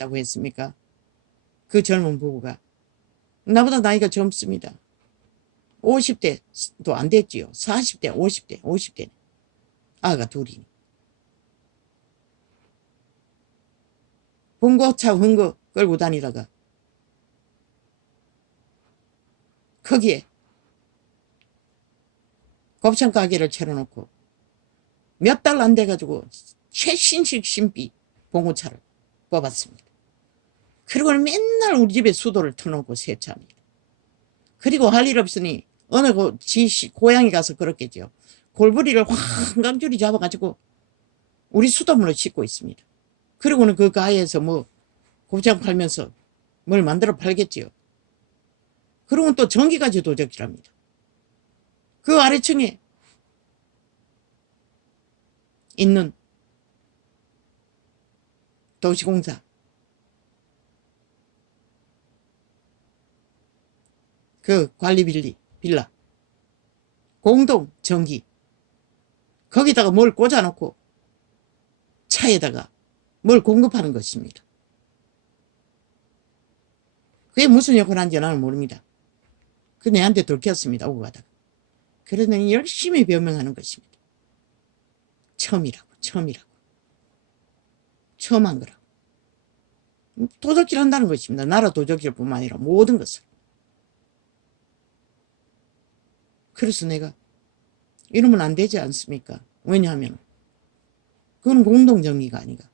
왔다고 했습니까? 그 젊은 부부가. 나보다 나이가 젊습니다. 50대도 안 됐지요. 40대, 50대. 아가 둘이. 봉고차 흥거 끌고 다니다가 거기에 곱창 가게를 차려놓고 몇 달 안 돼가지고 최신식 신비 봉고차를 뽑았습니다. 그리고 맨날 우리 집에 수도를 터놓고 세차합니다. 그리고 할 일 없으니 어느 고향에 가서 그렇겠죠. 골부리를 황강줄이 잡아가지고 우리 수돗물을 씻고 있습니다. 그리고는 그 가해에서 뭐 곱창 팔면서 뭘 만들어 팔겠지요. 그리고 또 전기까지 도적질합니다. 그 아래층에 있는 도시공사, 그 관리 빌라, 공동 전기, 거기다가 뭘 꽂아놓고 차에다가 뭘 공급하는 것입니다. 그게 무슨 역할을 하는지 나는 모릅니다. 그 내한테 들켰습니다. 오고 가다가. 그래서 열심히 변명하는 것입니다. 처음이라고. 처음 한 거라고. 도적질 한다는 것입니다. 나라 도적질 뿐만 아니라 모든 것을. 그래서 내가 이러면 안 되지 않습니까? 왜냐하면 그건 공동정리가 아니가.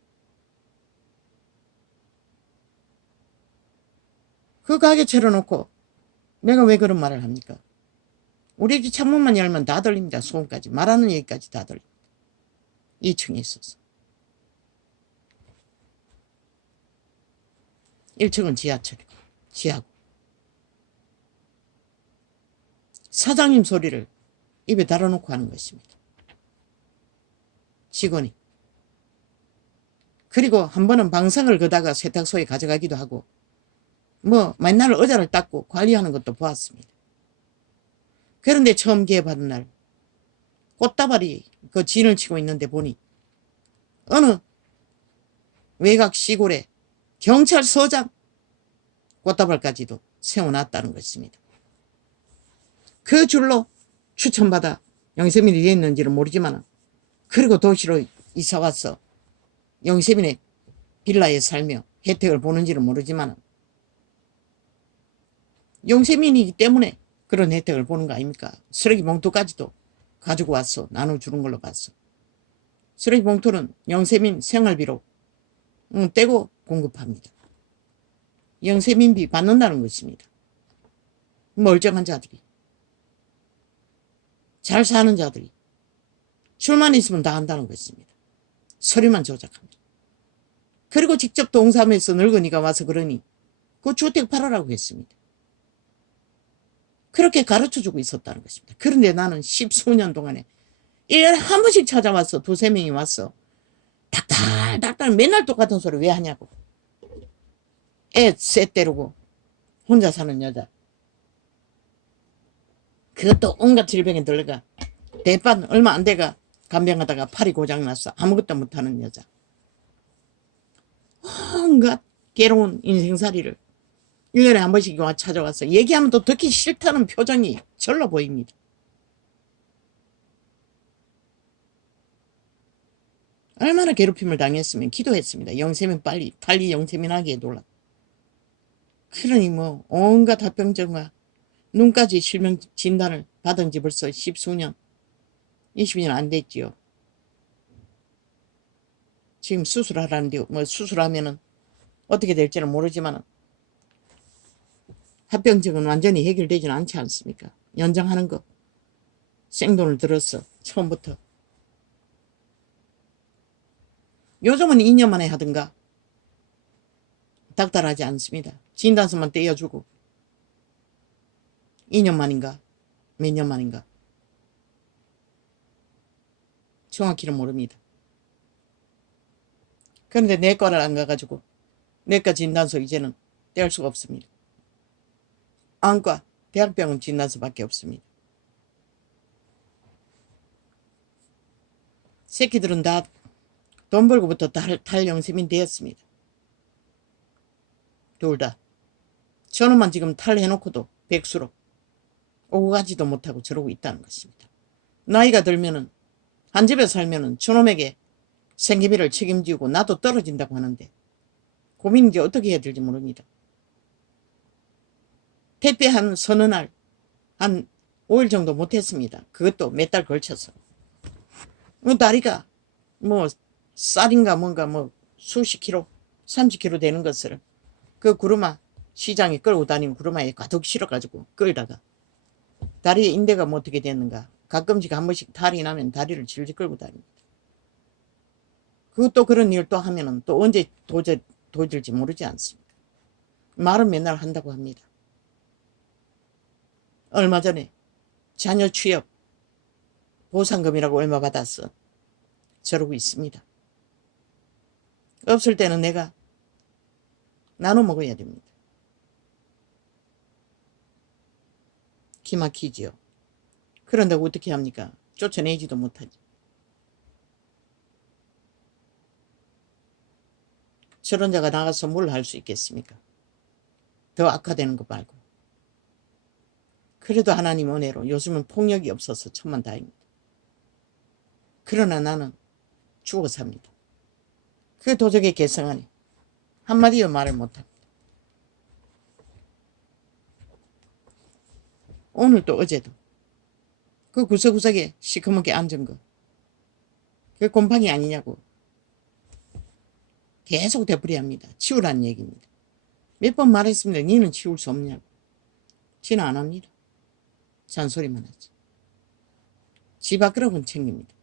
그 가게 차려놓고 내가 왜 그런 말을 합니까? 우리 집 창문만 열면 다 들립니다. 소음까지. 말하는 얘기까지 다 들립니다. 2층에 있어서. 1층은 지하철이고 지하고. 사장님 소리를 입에 달아놓고 하는 것입니다. 직원이. 그리고 한 번은 방석을 걷다가 세탁소에 가져가기도 하고 뭐 맨날 의자를 닦고 관리하는 것도 보았습니다. 그런데 처음 기회받은 날 꽃다발이 그 진을 치고 있는데 보니 어느 외곽 시골에 경찰서장 꽃다발까지도 세워놨다는 것입니다. 그 줄로 추천받아 영세민이 됐는지는 모르지만 그리고 도시로 이사와서 영세민의 빌라에 살며 혜택을 보는지는 모르지만 영세민이기 때문에 그런 혜택을 보는 거 아닙니까? 쓰레기 봉투까지도 가지고 와서 나눠주는 걸로 봤어. 쓰레기 봉투는 영세민 생활비로 떼고 공급합니다. 영세민비 받는다는 것입니다. 멀쩡한 자들이. 잘 사는 자들이. 줄만 있으면 다 한다는 것입니다. 서류만 조작합니다. 그리고 직접 동사무에서 늙은이가 와서 그러니 그 주택 팔아라고 했습니다. 그렇게 가르쳐주고 있었다는 것입니다. 그런데 나는 10수년 동안에 1년에 한 번씩 찾아와서 2~3명이 왔어. 닥달닥달 맨날 똑같은 소리 왜 하냐고. 애 쎄 때리고 혼자 사는 여자. 그것도 온갖 질병에 들어가. 대판 얼마 안 돼가 간병하다가 팔이 고장났어. 아무것도 못하는 여자. 온갖 괴로운 인생살이를 1년에 한 번씩 와 찾아와서 얘기하면 또 듣기 싫다는 표정이 절로 보입니다. 얼마나 괴롭힘을 당했으면 기도했습니다. 영세민 빨리 영세민하게 해둘라. 그러니 뭐 온갖 합병증과 눈까지 실명 진단을 받은 지 벌써 10수년 20년 안 됐지요. 지금 수술하라는데 뭐 수술하면은 어떻게 될지는 모르지만 합병증은 완전히 해결되지는 않지 않습니까? 연장하는 거 생돈을 들었어. 처음부터. 요즘은 2년 만에 하든가 닥달하지 않습니다. 진단서만 떼어주고 2년 만인가 몇 년 만인가 정확히는 모릅니다. 그런데 내과를 안 가가지고 내과 진단서 이제는 뗄 수가 없습니다. 안과 대학병원 진단서밖에 없습니다. 새끼들은 다 돈 벌고부터 탈영세민 되었습니다. 둘 다. 저놈만 지금 탈해놓고도 백수로 오고 가지도 못하고 저러고 있다는 것입니다. 나이가 들면은 한 집에 살면은 저놈에게 생계비를 책임지고 나도 떨어진다고 하는데 고민이 이제 어떻게 해야 될지 모릅니다. 택배 한 서너 날, 한 5일 정도 못했습니다. 그것도 몇 달 걸쳐서. 다리가 뭐 쌀인가 뭔가 뭐 수십 킬로, 30킬로 되는 것을 그 구루마 시장에 끌고 다니는 구루마에 가득 실어가지고 끌다가 다리에 인대가 뭐 어떻게 됐는가. 가끔씩 한 번씩 탈이 나면 다리를 질질 끌고 다닙니다. 그것도 그런 일 또 하면은 또 언제 도질지 모르지 않습니까? 말은 맨날 한다고 합니다. 얼마 전에 자녀 취업 보상금이라고 얼마 받았어. 저러고 있습니다. 없을 때는 내가 나눠 먹어야 됩니다. 기막히지요. 그런다고 어떻게 합니까? 쫓아내지도 못하지. 저런 자가 나가서 뭘 할 수 있겠습니까? 더 악화되는 거 말고. 그래도 하나님 은혜로 요즘은 폭력이 없어서 천만다행입니다. 그러나 나는 죽어 삽니다. 그 도적의 개성하니 한마디도 말을 못합니다. 오늘도 어제도 그 구석구석에 시커멓게 앉은 거 그 곰팡이 아니냐고 계속 되풀이합니다. 치우라는 얘기입니다. 몇 번 말했습니다. 니는 치울 수 없냐고. 지는 안 합니다. 잔소리만 하지. 지 밥그릇은 챙깁니다.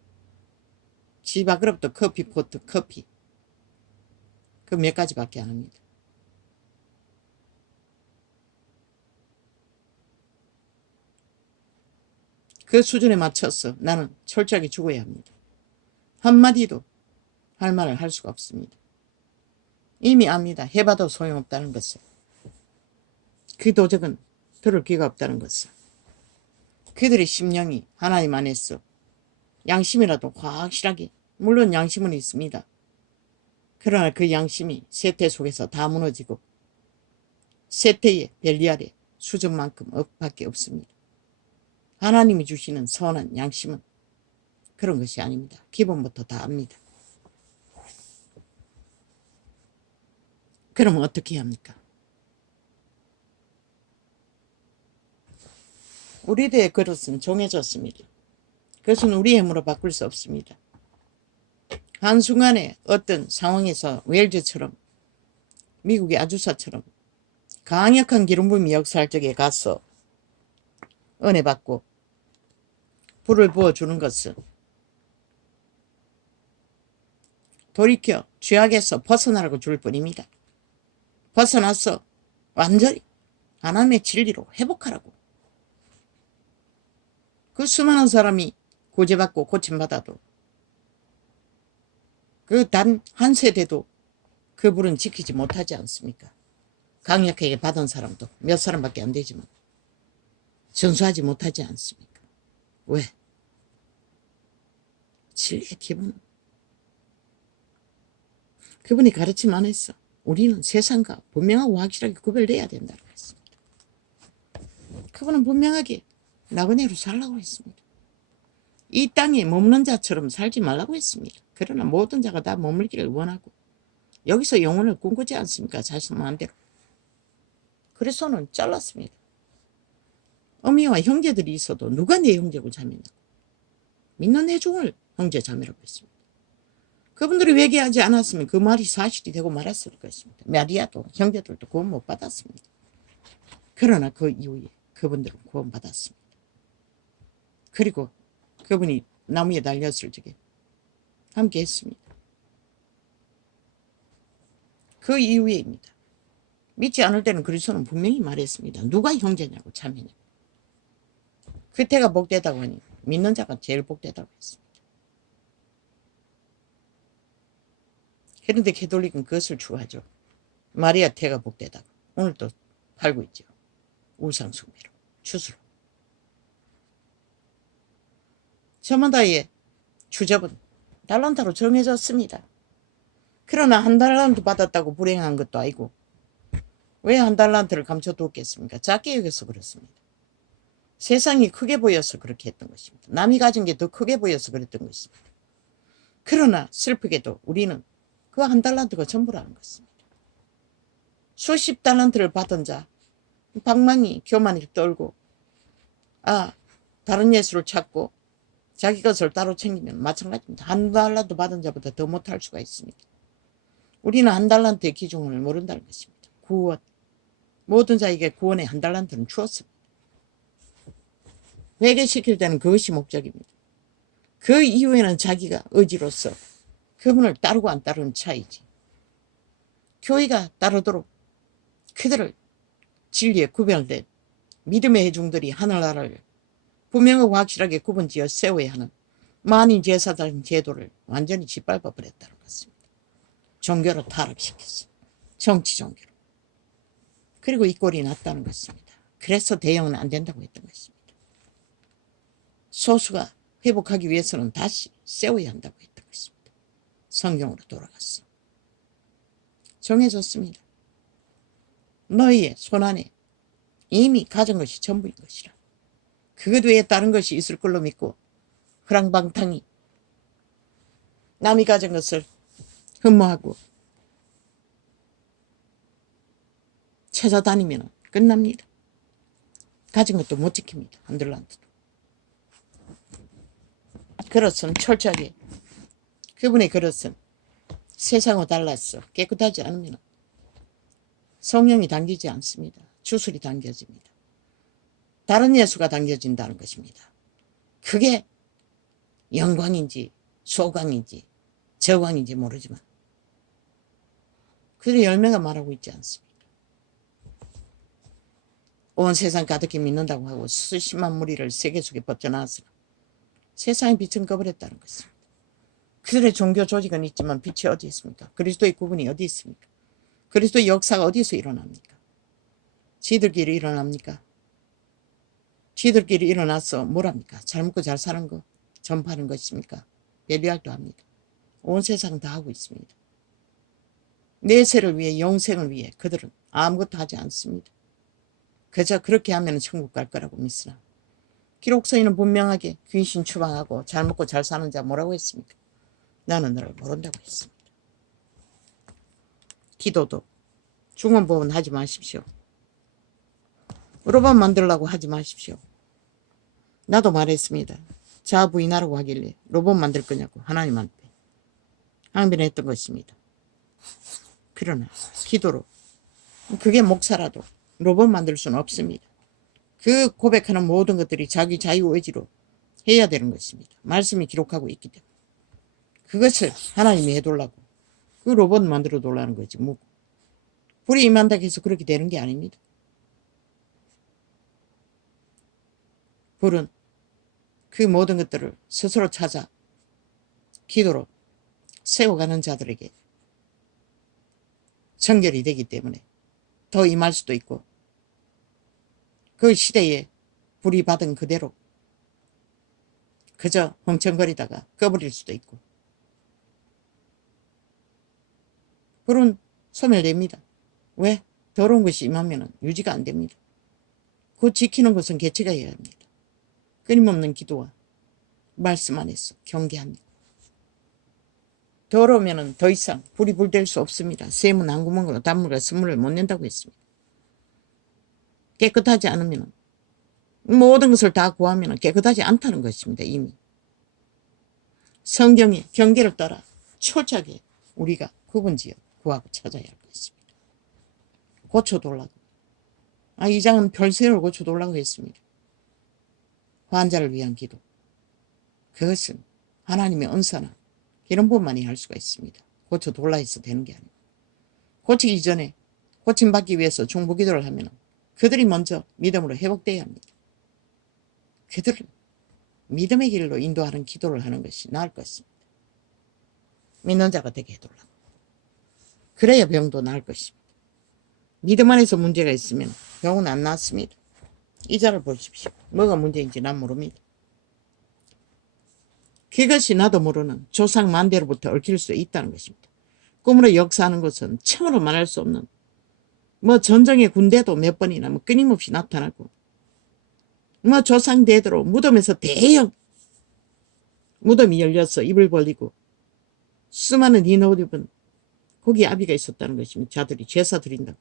지 밥그릇도 커피포트 커피 그 몇 가지밖에 안 합니다. 그 수준에 맞춰서 나는 철저하게 죽어야 합니다. 한마디도 할 말을 할 수가 없습니다. 이미 압니다. 해봐도 소용없다는 것을. 그 도적은 들을 귀가 없다는 것을. 그들의 심령이 하나님 안에서 양심이라도 확실하게, 물론 양심은 있습니다. 그러나 그 양심이 세태 속에서 다 무너지고 세태의 벨리 아래 수정만큼 밖에 없습니다. 하나님이 주시는 선한 양심은 그런 것이 아닙니다. 기본부터 다 압니다. 그러면 어떻게 합니까? 우리들의 그릇은 정해졌습니다. 그것은 우리의 힘으로 바꿀 수 없습니다. 한순간에 어떤 상황에서 웰즈처럼 미국의 아주사처럼 강력한 기름붐이 역사할 적에 가서 은혜 받고 불을 부어주는 것은 돌이켜 죄악에서 벗어나라고 줄 뿐입니다. 벗어나서 완전히 하나님의 진리로 회복하라고. 그 수많은 사람이 구제받고 고침받아도 그 단 한 세대도 그 불은 지키지 못하지 않습니까? 강력하게 받은 사람도 몇 사람밖에 안 되지만 전수하지 못하지 않습니까? 왜? 진리의 기본. 그분이 가르침 안 했어. 우리는 세상과 분명하고 확실하게 구별돼야 된다고 했습니다. 그분은 분명하게 나그네로 살라고 했습니다. 이 땅에 머무는 자처럼 살지 말라고 했습니다. 그러나 모든 자가 다 머물기를 원하고 여기서 영혼을 꿈꾸지 않습니까? 자신 마음대로. 그래서는 잘랐습니다. 어미와 형제들이 있어도 누가 내 형제고 자매냐고. 믿는 내 종을 형제 자매라고 했습니다. 그분들이 회개하지 않았으면 그 말이 사실이 되고 말았을 것입니다. 마리아도 형제들도 구원 못 받았습니다. 그러나 그 이후에 그분들은 구원 받았습니다. 그리고 그분이 나무에 달렸을 적에 함께 했습니다. 그 이후에입니다. 믿지 않을 때는 그리스도는 분명히 말했습니다. 누가 형제냐고 자매냐고. 그때가 복되다고 하니 믿는 자가 제일 복되다고 했습니다. 그런데 캐톨릭은 그것을 추구하죠. 마리아 태가 복되다고. 오늘 또 팔고 있죠. 우상숭배로, 추수로. 저마다의 주접은 달란트로 정해졌습니다. 그러나 한 달란트 받았다고 불행한 것도 아니고 왜 한 달란트를 감춰두었겠습니까? 작게 여겨서 그렇습니다. 세상이 크게 보여서 그렇게 했던 것입니다. 남이 가진 게 더 크게 보여서 그랬던 것입니다. 그러나 슬프게도 우리는 그 한 달란트가 전부라는 것입니다. 수십 달란트를 받은 자 방망이 교만을 떨고 다른 예수를 찾고 자기 것을 따로 챙기면 마찬가지입니다. 한 달란트 받은 자보다 더 못할 수가 있습니다. 우리는 한 달란트의 기준을 모른다는 것입니다. 구원. 모든 자에게 구원의 한 달란트는 주었습니다. 회개시킬 때는 그것이 목적입니다. 그 이후에는 자기가 의지로서 그분을 따르고 안 따르는 차이지. 교회가 따르도록 그들을 진리에 구별된 믿음의 회중들이 하늘나라를 분명하고 확실하게 구분지어 세워야 하는 만인 제사장 제도를 완전히 짓밟아 버렸다는 것입니다. 종교로 타락시켰어. 정치 종교로. 그리고 이 꼴이 났다는 것입니다. 그래서 대형은 안 된다고 했던 것입니다. 소수가 회복하기 위해서는 다시 세워야 한다고 했던 것입니다. 성경으로 돌아갔어. 정해졌습니다. 너희의 손안에 이미 가진 것이 전부인 것이라. 그것 외에 다른 것이 있을 걸로 믿고 허랑방탕이 남이 가진 것을 흠모하고 찾아다니면 끝납니다. 가진 것도 못 지킵니다. 한 달란트도. 그릇은 철저하게 그분의 그릇은 세상과 달라서 깨끗하지 않으면 성령이 당기지 않습니다. 주술이 당겨집니다. 다른 예수가 당겨진다는 것입니다. 그게 영광인지 소광인지 저광인지 모르지만 그들의 열매가 말하고 있지 않습니다. 온 세상 가득히 믿는다고 하고 수십만 무리를 세계 속에 뻗쳐나왔으나 세상의 빛은 꺼버렸다는 것입니다. 그들의 종교 조직은 있지만 빛이 어디 있습니까? 그리스도의 구분이 어디 있습니까? 그리스도의 역사가 어디서 일어납니까? 지들끼리 일어납니까? 지들끼리 일어나서 뭘 합니까? 잘 먹고 잘 사는 거 전파하는 것입니까? 벨리알도 합니다. 온 세상 다 하고 있습니다. 내세를 위해 영생을 위해 그들은 아무것도 하지 않습니다. 그저 그렇게 하면 천국 갈 거라고 믿으나 기록서에는 분명하게 귀신 추방하고 잘 먹고 잘 사는 자 뭐라고 했습니까? 나는 너를 모른다고 했습니다. 기도도 중원법은 하지 마십시오. 로봇 만들려고 하지 마십시오. 나도 말했습니다. 자 부인하라고 하길래 로봇 만들 거냐고 하나님한테 항변했던 것입니다. 그러나 기도로 그게 목사라도 로봇 만들 수는 없습니다. 그 고백하는 모든 것들이 자기 자유의지로 해야 되는 것입니다. 말씀이 기록하고 있기 때문에. 그것을 하나님이 해달라고 그 로봇 만들어 달라는 거지. 뭐 불이 임한다고 해서 그렇게 되는 게 아닙니다. 불은 그 모든 것들을 스스로 찾아 기도로 세워가는 자들에게 정결이 되기 때문에 더 임할 수도 있고 그 시대에 불이 받은 그대로 그저 멍청거리다가 꺼버릴 수도 있고 불은 소멸됩니다. 왜? 더러운 것이 임하면 유지가 안 됩니다. 그 지키는 것은 개체가 해야 합니다. 끊임없는 기도와 말씀 안에서 경계합니다. 더러우면 더 이상 불이 불될 수 없습니다. 샘은 한 구멍으로 단물과 선물을 못 낸다고 했습니다. 깨끗하지 않으면 모든 것을 다 구하면 깨끗하지 않다는 것입니다. 이미 성경의 경계를 따라 철저하게 우리가 구분지어 구하고 찾아야 할 것입니다. 고쳐달라고. 이 장은 별세를 고쳐달라고 했습니다. 환자를 위한 기도. 그것은 하나님의 은사나 이런 분만이 할 수가 있습니다. 고쳐달라 해서 되는 게 아닙니다. 고치기 전에 고침받기 위해서 중보기도를 하면 그들이 먼저 믿음으로 회복돼야 합니다. 그들은 믿음의 길로 인도하는 기도를 하는 것이 나을 것입니다. 믿는 자가 되게 해달라고. 그래야 병도 나을 것입니다. 믿음 안에서 문제가 있으면 병은 안 낫습니다. 이자를 보십시오. 뭐가 문제인지 난 모릅니다. 그것이 나도 모르는 조상 만대로부터 얽힐 수 있다는 것입니다. 꿈으로 역사하는 것은 참으로 말할 수 없는 뭐 전쟁의 군대도 몇 번이나 뭐 끊임없이 나타나고 뭐 조상 대대로 무덤에서 대형 무덤이 열려서 입을 벌리고 수많은 인옷 입은 거기 아비가 있었다는 것이면 자들이 제사 드린다고.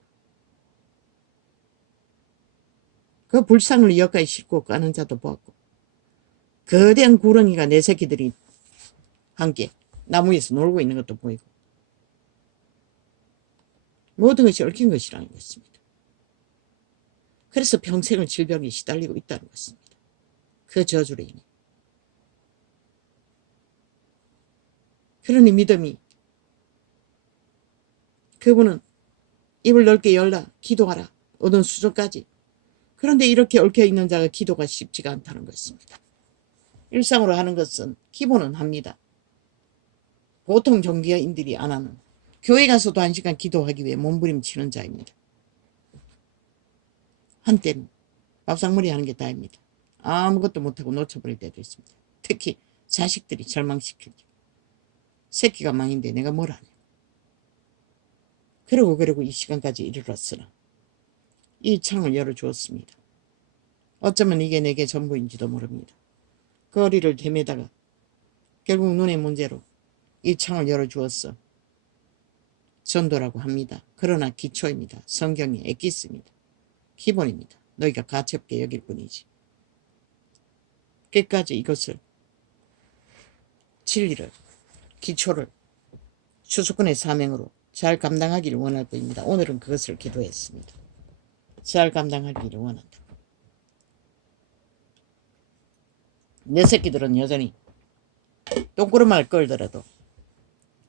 그 불상을 여기까지 싣고 가는 자도 보았고 거대한 구렁이가 네 새끼들이 함께 나무 위에서 놀고 있는 것도 보이고 모든 것이 얽힌 것이라는 것입니다. 그래서 평생을 질병에 시달리고 있다는 것입니다. 그 저주로 인해. 그러니 믿음이 그분은 입을 넓게 열라 기도하라 어떤 수준까지. 그런데 이렇게 얽혀있는 자가 기도가 쉽지가 않다는 것입니다. 일상으로 하는 것은 기본은 합니다. 보통 종교인들이 안 하는 교회 가서도 1시간 기도하기 위해 몸부림치는 자입니다. 한때는 밥상머리 하는 게 다입니다. 아무것도 못하고 놓쳐버릴 때도 있습니다. 특히 자식들이 절망시킬 때. 새끼가 망인데 내가 뭘 하냐. 그러고 이 시간까지 이르렀으나 이 창을 열어주었습니다. 어쩌면 이게 내게 전부인지도 모릅니다. 거리를 헤매다가 결국 눈의 문제로 이 창을 열어주었어. 전도라고 합니다. 그러나 기초입니다. 성경의 엑기스입니다. 기본입니다. 너희가 가볍게 여길 뿐이지. 끝까지 이것을 진리를 기초를 추수꾼의 사명으로 잘 감당하기를 원할 뿐입니다. 오늘은 그것을 기도했습니다. 잘 감당하기를 원한다. 내 새끼들은 여전히 똥구름을 끌더라도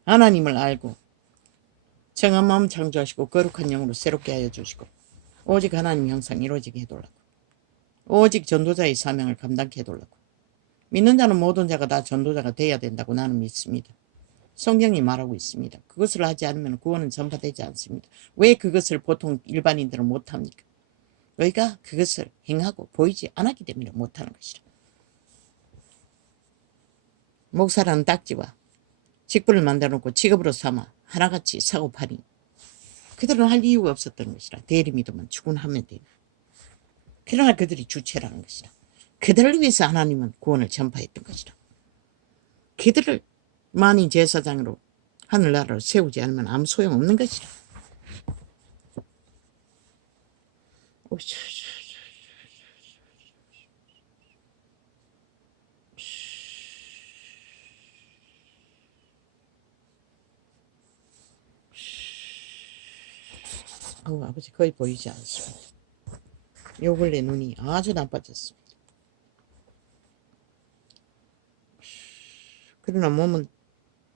하나님을 알고 정한 마음 창조하시고 거룩한 영으로 새롭게 하여 주시고 오직 하나님 형상 이루어지게 해달라고. 오직 전도자의 사명을 감당케 해달라고. 믿는 자는 모든 자가 다 전도자가 돼야 된다고 나는 믿습니다. 성경이 말하고 있습니다. 그것을 하지 않으면 구원은 전파되지 않습니다. 왜 그것을 보통 일반인들은 못합니까? 너희가 그것을 행하고 보이지 않았기 때문에 못하는 것이라. 목사라는 딱지와 직분을 만들어놓고 직업으로 삼아 하나같이 사고파니 그들은 할 이유가 없었던 것이라. 대리미도만 추gun하면 되니. 그러나 그들이 주체라는 것이라. 그들을 위해서 하나님은 구원을 전파했던 것이라. 그들을 만인 제사장으로 하늘나라로 세우지 않으면 아무 소용없는 것이라. 아버지 거의 보이지 않습니다. 요 근래 눈이 아주 나빠졌습니다. 그러나 몸은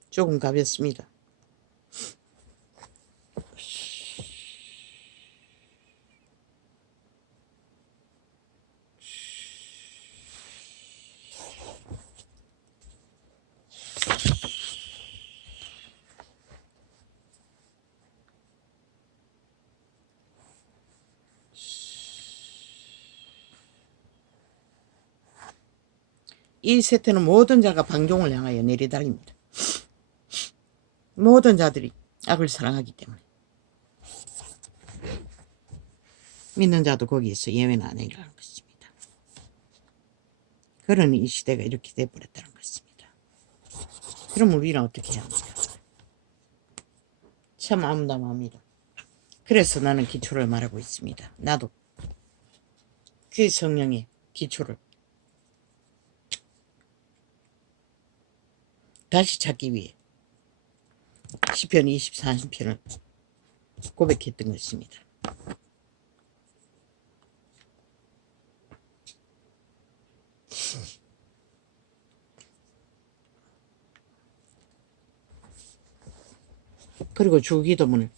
조금 가볍습니다. 이 세태는 모든 자가 방종을 향하여 내리달립니다. 모든 자들이 악을 사랑하기 때문에. 믿는 자도 거기에서 예외는 아니라는 것입니다. 그러니 이 시대가 이렇게 돼버렸다는 것입니다. 그럼 우리는 어떻게 해야 합니까? 참 암담합니다. 그래서 나는 기초를 말하고 있습니다. 나도 그 성령의 기초를 다시 찾기 위해 시편 24편을 고백했던 것입니다. 그리고 주기도문을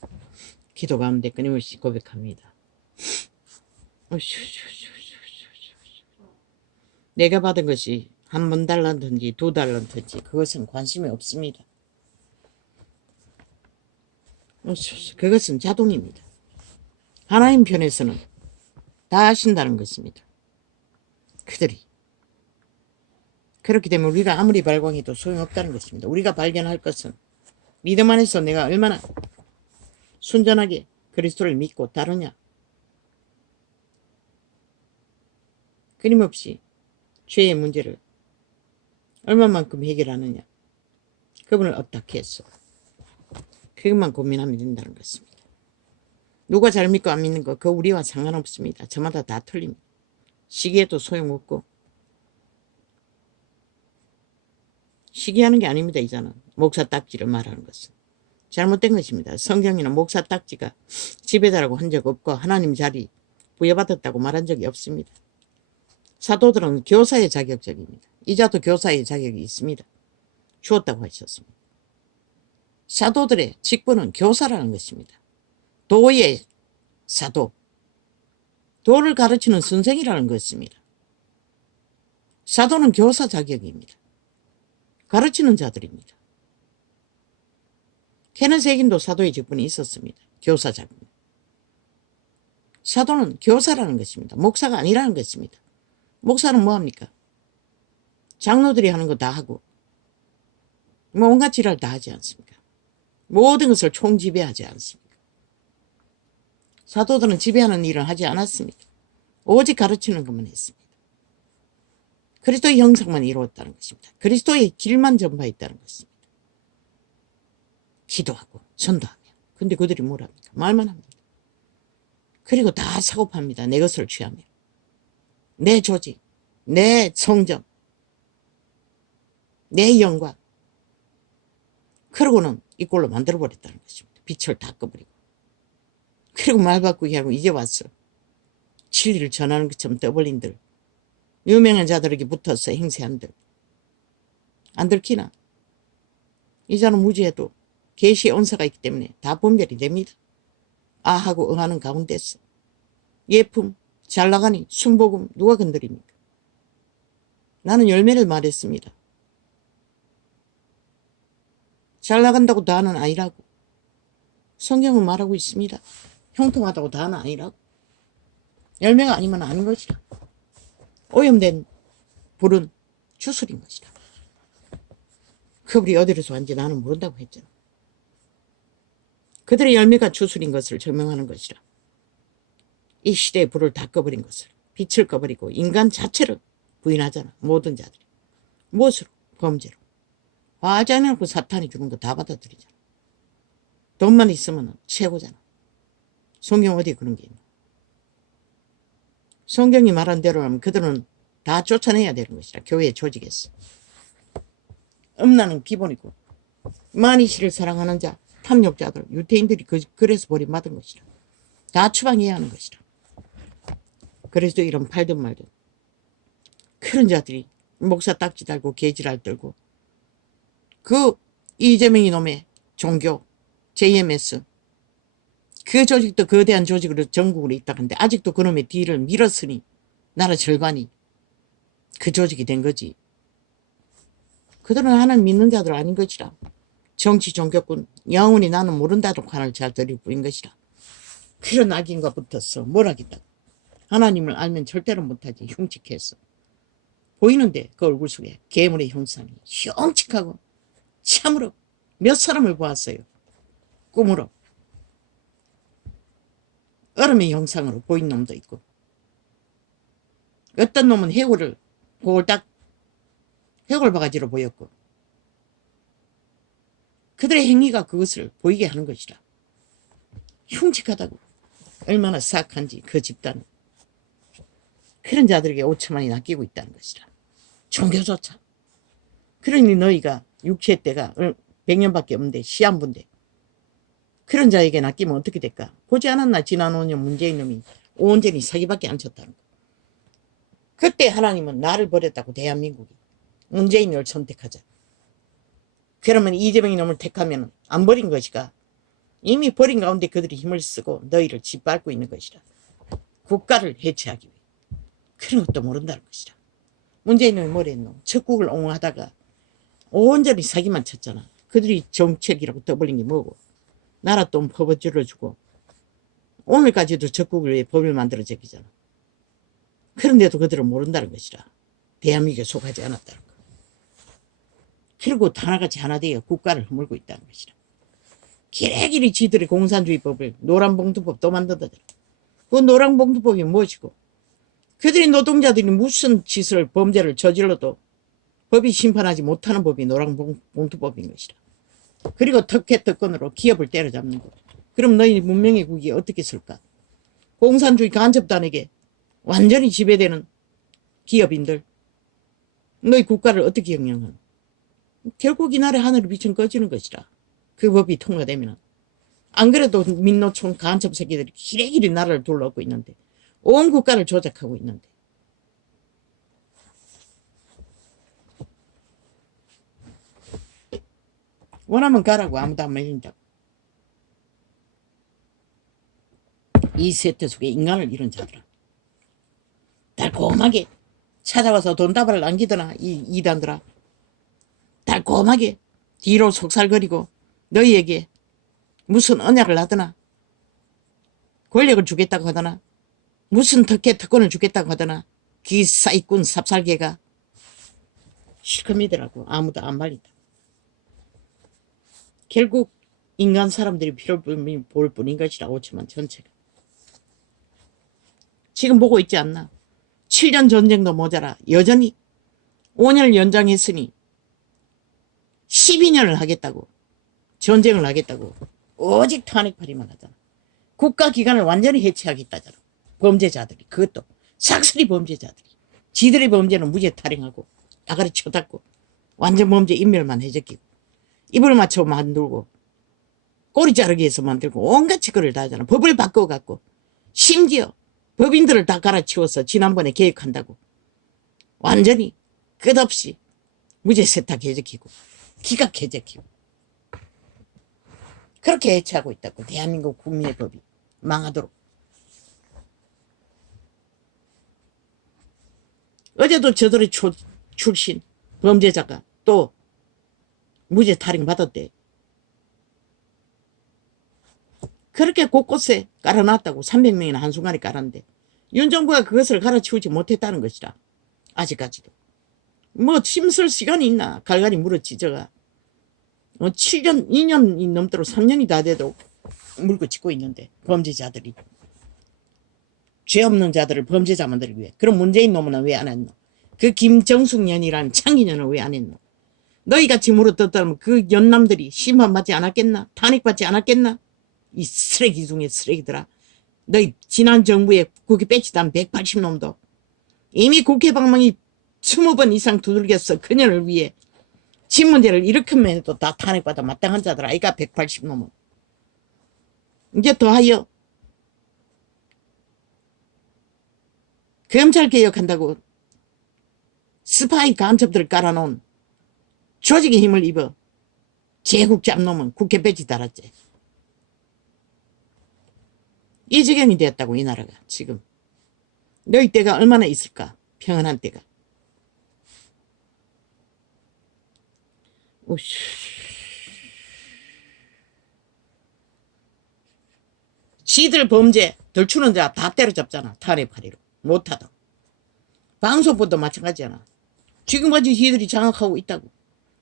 기도 가운데 끊임없이 고백합니다. 내가 받은 것이 한 번 달란트인지 2달란트인지 그것은 관심이 없습니다. 그것은 자동입니다. 하나님 편에서는 다 하신다는 것입니다. 그들이. 그렇기 때문에 우리가 아무리 발광해도 소용없다는 것입니다. 우리가 발견할 것은 믿음 안에서 내가 얼마나 순전하게 그리스도를 믿고 따르냐? 끊임없이 죄의 문제를 얼마만큼 해결하느냐? 그분을 어떻게 했어? 그것만 고민하면 된다는 것입니다. 누가 잘 믿고 안 믿는 거 그거 우리와 상관없습니다. 저마다 다 틀립니다. 시기에도 소용없고 시기하는 게 아닙니다. 이제는 목사 딱지를 말하는 것은 잘못된 것입니다. 성경에는 목사 딱지가 지배자라고 한 적 없고 하나님 자리 부여받았다고 말한 적이 없습니다. 사도들은 교사의 자격적입니다. 이자도 교사의 자격이 있습니다. 주었다고 하셨습니다. 사도들의 직분은 교사라는 것입니다. 도의 사도, 도를 가르치는 선생이라는 것입니다. 사도는 교사 자격입니다. 가르치는 자들입니다. 케네스 해긴도 사도의 직분이 있었습니다. 교사 자격. 사도는 교사라는 것입니다. 목사가 아니라는 것입니다. 목사는 뭐합니까? 장로들이 하는 거 다 하고 뭐 온갖 지랄 다 하지 않습니까? 모든 것을 총지배하지 않습니까? 사도들은 지배하는 일을 하지 않았습니다. 오직 가르치는 것만 했습니다. 그리스도의 형상만 이루었다는 것입니다. 그리스도의 길만 전파했다는 것입니다. 기도하고 전도하며. 근데 그들이 뭘 합니까? 말만 합니다. 그리고 다 사고팝니다. 내 것을 취하며. 내 조직, 내 성적, 내 영광. 그러고는 이 꼴로 만들어버렸다는 것입니다. 빛을 다 꺼버리고. 그리고 말 바꾸기 하고 이제 왔어. 진리를 전하는 것처럼 떠벌린들. 유명한 자들에게 붙어서 행세한들. 안 들키나? 이자는 무지해도 계시의 언사가 있기 때문에 다 분별이 됩니다. 아하고 응하는 가운데서. 예품, 잘나가니, 순복음 누가 건드립니까? 나는 열매를 말했습니다. 잘나간다고 다는 아니라고. 성경은 말하고 있습니다. 형통하다고 다는 아니라고. 열매가 아니면 아닌 것이라. 오염된 불은 주술인 것이라. 그들이 어디로서 왔는지 나는 모른다고 했잖아. 그들의 열매가 주술인 것을 증명하는 것이라. 이 시대의 불을 다 꺼버린 것을, 빛을 꺼버리고 인간 자체를 부인하잖아. 모든 자들이. 무엇으로? 범죄로. 화하지 않고 사탄이 주는 거 다 받아들이잖아. 돈만 있으면 최고잖아. 성경 어디에 그런 게 있나? 성경이 말한 대로 하면 그들은 다 쫓아내야 되는 것이라. 교회 조직에서. 음란은 기본이고 만이시를 사랑하는 자, 탐욕자들, 유태인들이 그래서 버림받은 것이라. 다 추방해야 하는 것이라. 그래서 이런 팔든 말든 그런 자들이 목사 딱지 달고 개지랄 떨고 그 이재명이 놈의 종교 JMS 그 조직도 거대한 조직으로 전국으로 있다는데 아직도 그놈의 뒤를 밀었으니 나라 절반이 그 조직이 된 거지. 그들은 하나님 믿는 자들 아닌 것이라. 정치 종교꾼 영원히 나는 모른다도 관을 잘 들일 뿐인 것이라. 그런 악인과 붙었어. 뭘 하겠다고. 하나님을 알면 절대로 못하지. 흉측해서. 보이는데 그 얼굴 속에 괴물의 형상이 흉측하고 참으로 몇 사람을 보았어요. 꿈으로. 얼음의 형상으로 보인 놈도 있고 어떤 놈은 해골을 볼딱 해골 바가지로 보였고 그들의 행위가 그것을 보이게 하는 것이라. 흉측하다고. 얼마나 사악한지 그 집단은. 그런 자들에게 5천만이 낚이고 있다는 것이라. 종교조차. 그러니 너희가 육체의 때가 100년밖에 없는데 시한부인데 그런 자에게 낚이면 어떻게 될까? 보지 않았나? 지난 5년 문재인 놈이 온전히 사기밖에 안 쳤다는 거. 그때 하나님은 나를 버렸다고 대한민국이 문재인을 선택하자. 그러면 이재명이 놈을 택하면 안 버린 것이가 이미 버린 가운데 그들이 힘을 쓰고 너희를 짓밟고 있는 것이라. 국가를 해체하기 위해. 그런 것도 모른다는 것이라. 문재인 놈이 뭘 했노? 적국을 옹호하다가 온전히 사기만 쳤잖아. 그들이 정책이라고 떠벌린 게 뭐고 나라 돈 퍼버질러주고 오늘까지도 적국을 위해 법을 만들어 제기잖아. 그런데도 그들은 모른다는 것이라. 대한민국에 속하지 않았다는 거. 그리고 하나같이 하나 되어 국가를 허물고 있다는 것이라. 기레기리 지들의 공산주의법을 노란봉투법 또 만들더라. 그 노란봉투법이 무엇이고 그들이 노동자들이 무슨 짓을 범죄를 저질러도 법이 심판하지 못하는 법이 노란봉투법인 것이라. 그리고 특혜특권으로 기업을 때려잡는 것. 그럼 너희 문명의 국이 어떻게 쓸까? 공산주의 간첩단에게 완전히 지배되는 기업인들 너희 국가를 어떻게 영향하노? 결국 이날의 하늘이 비천 꺼지는 것이라. 그 법이 통과되면 안 그래도 민노총 간첩 새끼들이 기레기리 나라를 둘러엎고 있는데 온 국가를 조작하고 있는데 원하면 가라고 아무도 안 말린다고. 이 세태 속에 인간을 잃은 자들아 달콤하게 찾아와서 돈다발을 남기더나 이 이단들아 달콤하게 뒤로 속살거리고 너희에게 무슨 언약을 하더나 권력을 주겠다고 하더나 무슨 특권을 주겠다고 하더나 기사이꾼 삽살개가 실컷 믿으라고 아무도 안 말린다. 결국 인간 사람들이 피를 볼 뿐인 것이라 5천만 전체가. 지금 보고 있지 않나? 7년 전쟁도 모자라 여전히 5년을 연장했으니 12년을 하겠다고 전쟁을 하겠다고 오직 탄핵팔이만 하잖아. 국가기관을 완전히 해체하겠다잖아. 범죄자들이 그것도 싹쓸이 범죄자들이 지들의 범죄는 무죄 탈행하고 아가리 쳐닫고 완전 범죄 인멸만 해적이고 입을 맞춰 만들고 꼬리 자르기 위해서 만들고 온갖 짓거리를 다 하잖아. 법을 바꿔갖고 심지어 법인들을 다 갈아치워서 지난번에 계획한다고 완전히 끝없이 무죄 세탁 해적이고 기각 해적이고 그렇게 해체하고 있다고. 대한민국 국민의 법이 망하도록. 어제도 저들의 출신 범죄자가 또 무죄 탈행 받았대. 그렇게 곳곳에 깔아놨다고. 300명이나 한순간에 깔았는데 윤 정부가 그것을 갈아치우지 못했다는 것이라. 아직까지도 뭐 힘쓸 시간이 있나. 갈갈이 물어치져가 7년 2년이 넘도록 3년이 다 돼도 물고 짖고 있는데 범죄자들이 죄 없는 자들을 범죄자 만들기 위해. 그럼 문재인 놈은 왜 안 했노? 그 김정숙년이라는 창기년은 왜 안 했노? 너희같이 물어뜯다면 그 연남들이 심판받지 않았겠나? 탄핵받지 않았겠나? 이 쓰레기 중에 쓰레기들아. 너희 지난 정부에 국회 배치단 180놈도 이미 국회 방망이 20번 이상 두들겼어. 그녀를 위해 집 문제를 일으키면 해도 다 탄핵받아 마땅한 자들 아이가 180놈은. 이제 더하여 검찰개혁한다고 스파이 간첩들을 깔아놓은 조직의 힘을 입어 제국 잡놈은 국회 배치 달았지. 이 지경이 되었다고 이 나라가 지금. 너희 때가 얼마나 있을까? 평안한 때가. 오씨. 지들 범죄 덜 추는 자 다 때려잡잖아. 탄핵파리로. 못하다. 방송법도 마찬가지잖아. 지금까지 지들이 장악하고 있다고.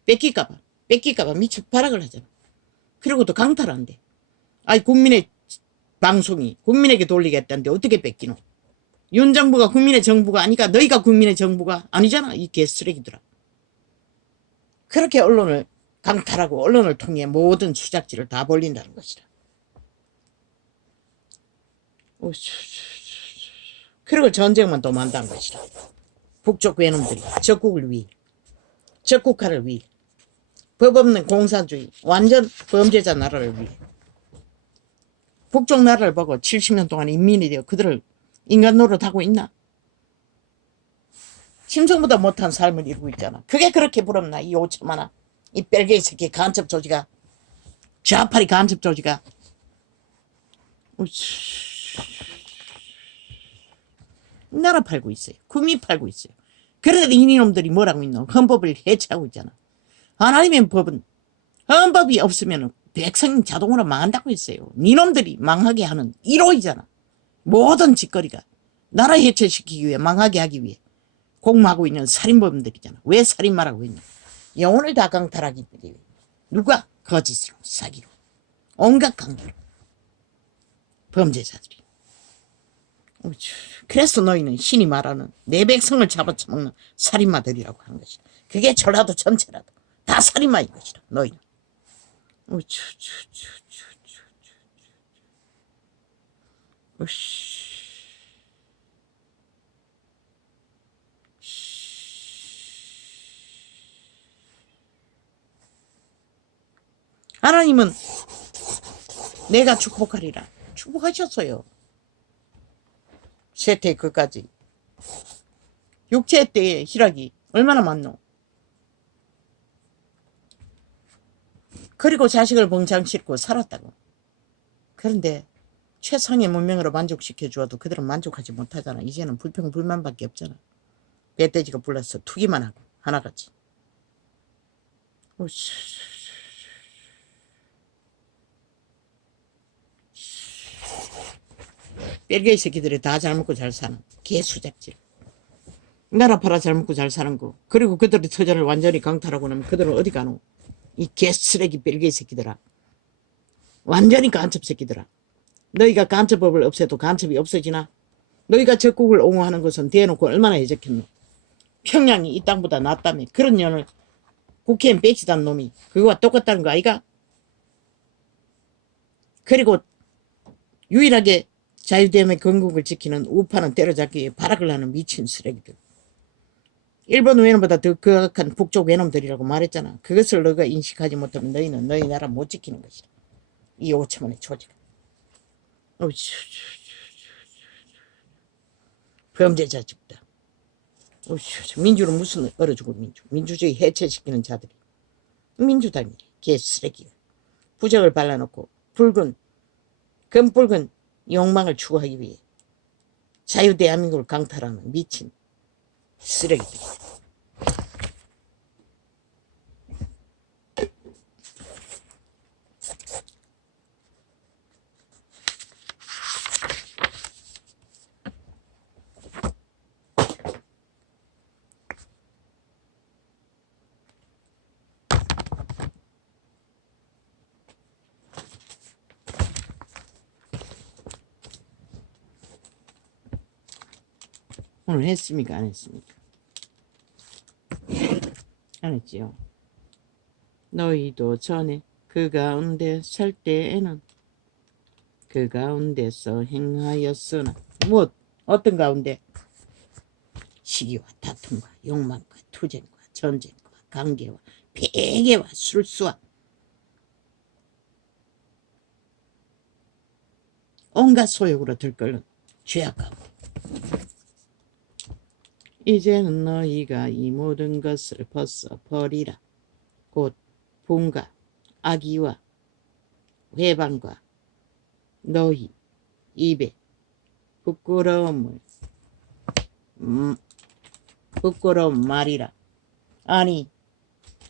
뺏길까봐 미쳐 발악을 하잖아. 그리고도 강탈한대. 아이 국민의 방송이 국민에게 돌리겠다는데 어떻게 뺏기노? 윤 정부가 국민의 정부가 아니까 너희가 국민의 정부가 아니잖아. 이 개쓰레기들아. 그렇게 언론을 강탈하고 언론을 통해 모든 수작질을 다 벌린다는 것이라. 그리고 전쟁만 또 만다는 것이라. 북쪽 외놈들이 적국을 위해 적국화를 위해 법 없는 공산주의 완전 범죄자 나라를 위해 북쪽 나라를 보고 70년 동안 인민이 되어 그들을 인간 노릇하고 있나? 짐승보다 못한 삶을 이루고 있잖아. 그게 그렇게 부럽나? 이 5천만원 이 뺄개이 새끼 간첩 조지가 좌파리 간첩 조지가 나라 팔고 있어요. 국민 팔고 있어요. 그래도 이놈들이 뭐라고 있노? 헌법을 해체하고 있잖아. 하나님의 법은 헌법이 없으면 백성이 자동으로 망한다고 했어요. 니놈들이 망하게 하는 1호이잖아. 모든 짓거리가 나라 해체시키기 위해 망하게 하기 위해 공모하고 있는 살인범들이잖아. 왜 살인마라고 했냐? 영혼을 다 강탈하기 때문에. 누가? 거짓으로 사기로 온갖 강도로 범죄자들이. 그래서 너희는 신이 말하는 내 백성을 잡아쳐먹는 살인마들이라고 하는 것이다. 그게 전라도 전체라도 다 살인마인 것이다. 너희는. 하나님은 내가 축복하리라 축복하셨어요. 셋째 그까지. 육체 때의 희락이 얼마나 많노. 그리고 자식을 봉장 싣고 살았다고. 그런데 최상의 문명으로 만족시켜 주어도 그들은 만족하지 못하잖아. 이제는 불평 불만밖에 없잖아. 멧돼지가 불러서 투기만 하고 하나같이. 뺄개이 새끼들이 다 잘 먹고 잘 사는 개수작질. 나라 팔아 잘 먹고 잘 사는 거. 그리고 그들의 터전을 완전히 강탈하고 나면 그들은 어디 가노. 이 개쓰레기 뺄개이 새끼들아. 완전히 간첩 새끼들아. 너희가 간첩법을 없애도 간첩이 없어지나? 너희가 적국을 옹호하는 것은 대놓고 얼마나 해적했노. 평양이 이 땅보다 낫다며. 그런 년을 국회에 배치단 놈이 그거와 똑같다는 거 아이가? 그리고 유일하게 자유대의 건국을 지키는 우파는 때려잡기 위해 발악을 하는 미친 쓰레기들. 일본 외놈보다 더 극악한 북쪽 외놈들이라고 말했잖아. 그것을 너가 인식하지 못하면 너희는 너희 나라 못 지키는 것이다. 이 5천원의 조직. 범죄자 집단. 민주는 무슨 얼어 죽을 민주. 민주주의 해체시키는 자들이. 민주당이 개쓰레기. 부적을 발라놓고 금붉은 욕망을 추구하기 위해 자유대한민국을 강탈하는 미친 쓰레기들. 오늘 했습니까? 안 했습니까? 안 했지요. 너희도 전에 그 가운데 살 때에는 그 가운데서 행하였으나 어떤 가운데? 시기와 다툼과 욕망과 투쟁과 전쟁과 관계와 배개와 술수와 온갖 소욕으로 들끓는 죄악 가운데. 이제는 너희가 이 모든 것을 벗어버리라. 곧 분과 악의와 회방과 너희 입에 부끄러운 말이라. 아니